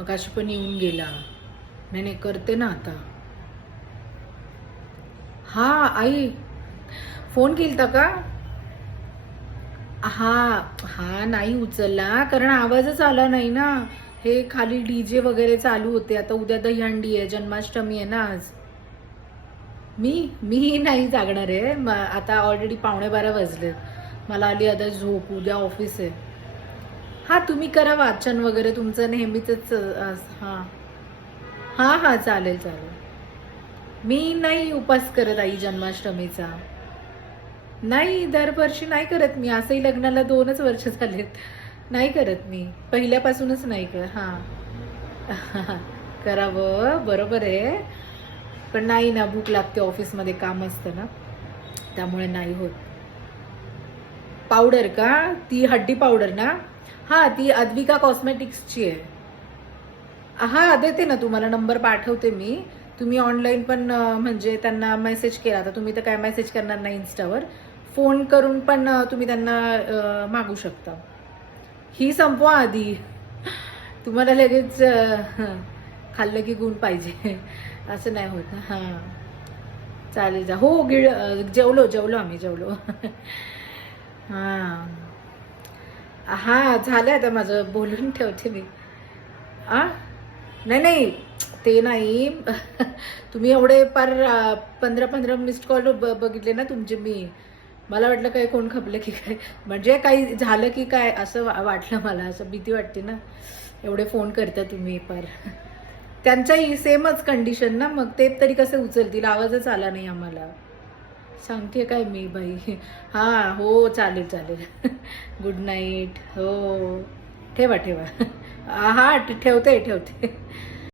मगाशी पण येऊन गेला. नाही नाही, करते ना आता. हा आई, फोन केलता का? हा हा, नाही उचलला कारण आवाजच आला नाही ना. हे खाली डीजे वगैरे चालू होते. आता उद्या दहीहंडी आहे, जन्माष्टमी आहे ना आज. मी मी नाही जागणार आहे. आता ऑलरेडी 11:45 वाजलेत. मला आली आता झोप. उद्या ऑफिस आहे. हा, तुम्ही करा वाचन वगैरे तुमचं नेहमीच. हा हा हा, चालेल चालेल. मी नाही उपास करत आई जन्माष्टमीचा. नाही, दरवर्षी नाही करत मी. असंही लग्नाला 2च वर्ष झालेत. नाही करत मी, पहिल्यापासूनच नाही करत. हा करावं, बरोबर आहे. पण नाही ना, भूक लागते, ऑफिसमध्ये काम असतं ना, त्यामुळे नाही होत. पावडर का? ती हड्डी पावडर ना? हा, ती अद्विका कॉस्मेटिक्सची आहे. हा, देते ना तुम्हाला, नंबर पाठवते मी. तुम्ही ऑनलाईन पण म्हणजे त्यांना मेसेज केला. आता तुम्ही तर काय मेसेज करणार नाही इन्स्टावर. फोन करून पण तुम्ही त्यांना मागू शकता. ही संपवा आधी. तुम्हाला लगेच खाल्लं की गुण पाहिजे असं नाही होत. हां, चालेल जा. हो, जेवलो जेवलो आम्ही, जेवलो. हां हां, झालं आता माझं. बोलून ठेवते मी. आ नाही नाही, ते नाही. तुम्ही एवढे पार 15-15 मिस्ड कॉल बघितले ना तुमचे मी. मला वाटलं काय कोण खपलं की काय, म्हणजे काही झालं की काय असं वाटलं मला. असं भीती वाटते ना, एवढे फोन करता तुम्ही पार. त्यांच्याही सेमच कंडिशन ना, मग ते तरी कसे उचलतील? आवाजच आला नाही आम्हाला. सांगते काय मी बाई. हां, हो, चालेल चालेल. Good night. हो, ठेवा ठेवा. हां, ठेवते ठेवते.